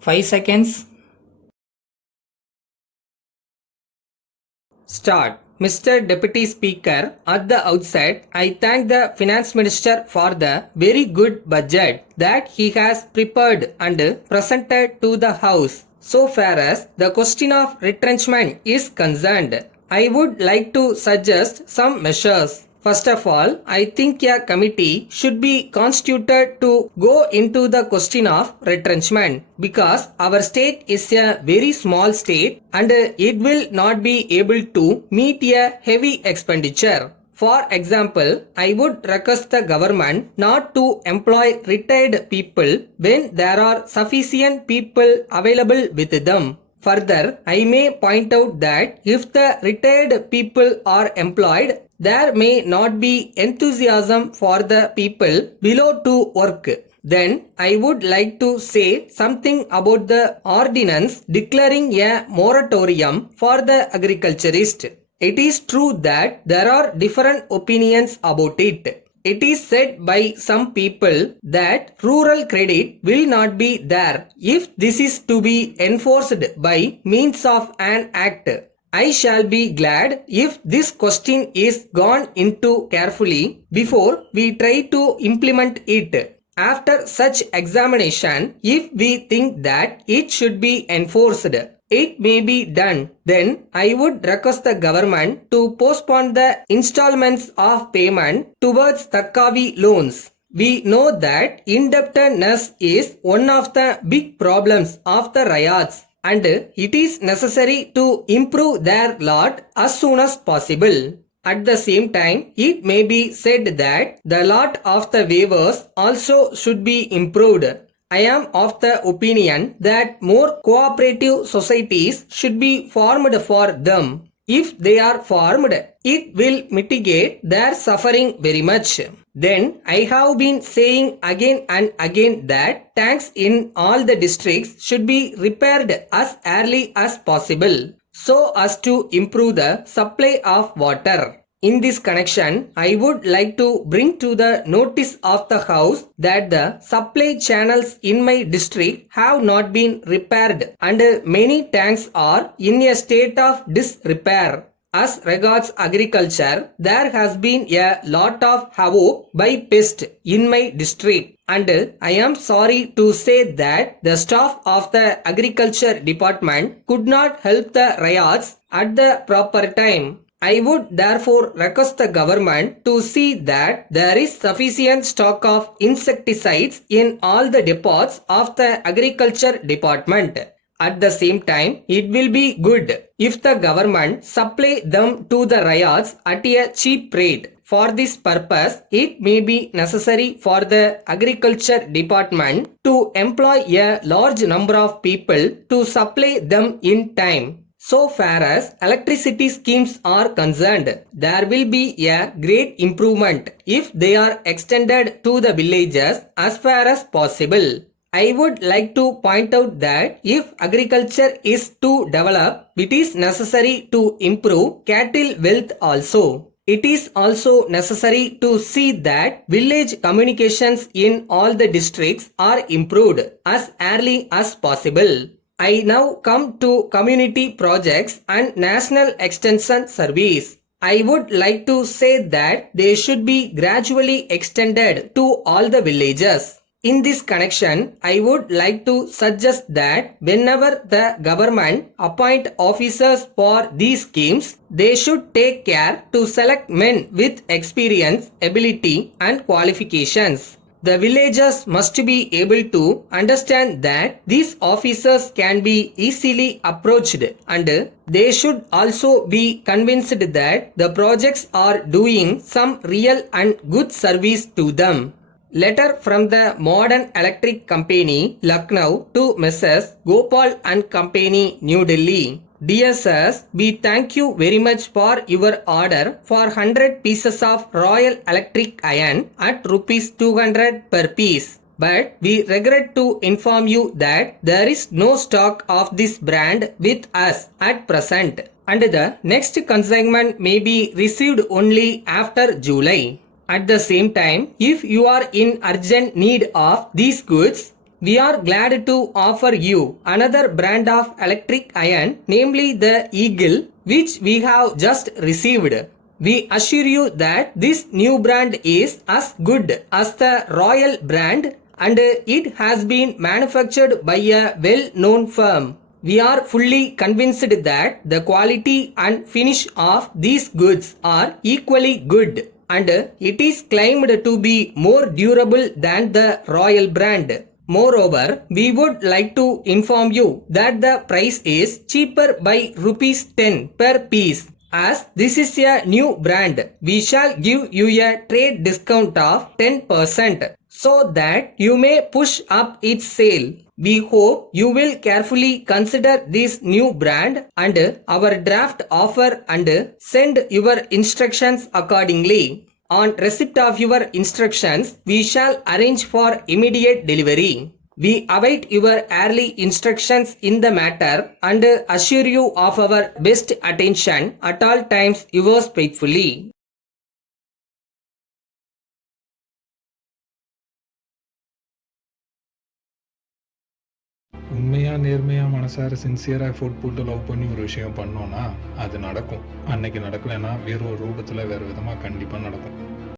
5 seconds. Start. Mr. Deputy Speaker, at the outset, I thank the Finance Minister for the very good budget that he has prepared and presented to the House. So far as the question of retrenchment is concerned, I would like to suggest some measures. First of all, I think a committee should be constituted to go into the question of retrenchment because our state is a very small state and it will not be able to meet a heavy expenditure. For example, I would request the government not to employ retired people when there are sufficient people available with them. Further, I may point out that if the retired people are employed, there may not be enthusiasm for the people below to work. Then I would like to say something about the ordinance declaring a moratorium for the agriculturist. It is true that there are different opinions about it. It is said by some people that rural credit will not be there if this is to be enforced by means of an act. I shall be glad if this question is gone into carefully before we try to implement it. After such examination, if we think that it should be enforced, it may be done. Then I would request the government to postpone the installments of payment towards Takkavi loans. We know that indebtedness is one of the big problems of the ryots and it is necessary to improve their lot as soon as possible. At the same time, it may be said that the lot of the waivers also should be improved. I am of the opinion that more cooperative societies should be formed for them. If they are formed, it will mitigate their suffering very much. Then I have been saying again and again that tanks in all the districts should be repaired as early as possible so as to improve the supply of water. In this connection, I would like to bring to the notice of the House that the supply channels in my district have not been repaired and many tanks are in a state of disrepair. As regards agriculture, there has been a lot of havoc by pest in my district and I am sorry to say that the staff of the agriculture department could not help the ryots at the proper time. I would therefore request the government to see that there is sufficient stock of insecticides in all the depots of the agriculture department. At the same time, it will be good if the government supply them to the ryots at a cheap rate. For this purpose, it may be necessary for the agriculture department to employ a large number of people to supply them in time. So far as electricity schemes are concerned, there will be a great improvement if they are extended to the villages as far as possible. I would like to point out that if agriculture is to develop, it is necessary to improve cattle wealth also. It is also necessary to see that village communications in all the districts are improved as early as possible. I now come to community projects and National Extension Service. I would like to say that they should be gradually extended to all the villages. In this connection, I would like to suggest that whenever the government appoint officers for these schemes, they should take care to select men with experience, ability and qualifications. The villagers must be able to understand that these officers can be easily approached and they should also be convinced that the projects are doing some real and good service to them. Letter from the Modern Electric Company, Lucknow to Messrs. Gopal and Company, New Delhi. Dear sirs, we thank you very much for your order for 100 pieces of Royal Electric Iron at rupees 200 per piece. But we regret to inform you that there is no stock of this brand with us at present and the next consignment may be received only after July. At the same time, if you are in urgent need of these goods, We are glad to offer you another brand of electric iron, namely the Eagle, which we have just received. We assure you that this new brand is as good as the Royal brand and it has been manufactured by a well-known firm. We are fully convinced that the quality and finish of these goods are equally good and it is claimed to be more durable than the Royal brand. Moreover, we would like to inform you that the price is cheaper by rupees 10 per piece. As this is a new brand, we shall give you a trade discount of 10% so that you may push up its sale. We hope you will carefully consider this new brand and our draft offer and send your instructions accordingly. On receipt of your instructions, we shall arrange for immediate delivery. We await your early instructions in the matter and assure you of our best attention at all times. Yours faithfully. உண்மையாக நேர்மையாக மனசார சின்சியராக effort போட்டு love பண்ணி ஒரு விஷயம் பண்ணோன்னா அது நடக்கும். அன்னைக்கு நடக்கலைன்னா வேற ஒரு ரூபத்தில் வேறு விதமாக கண்டிப்பாக நடக்கும்.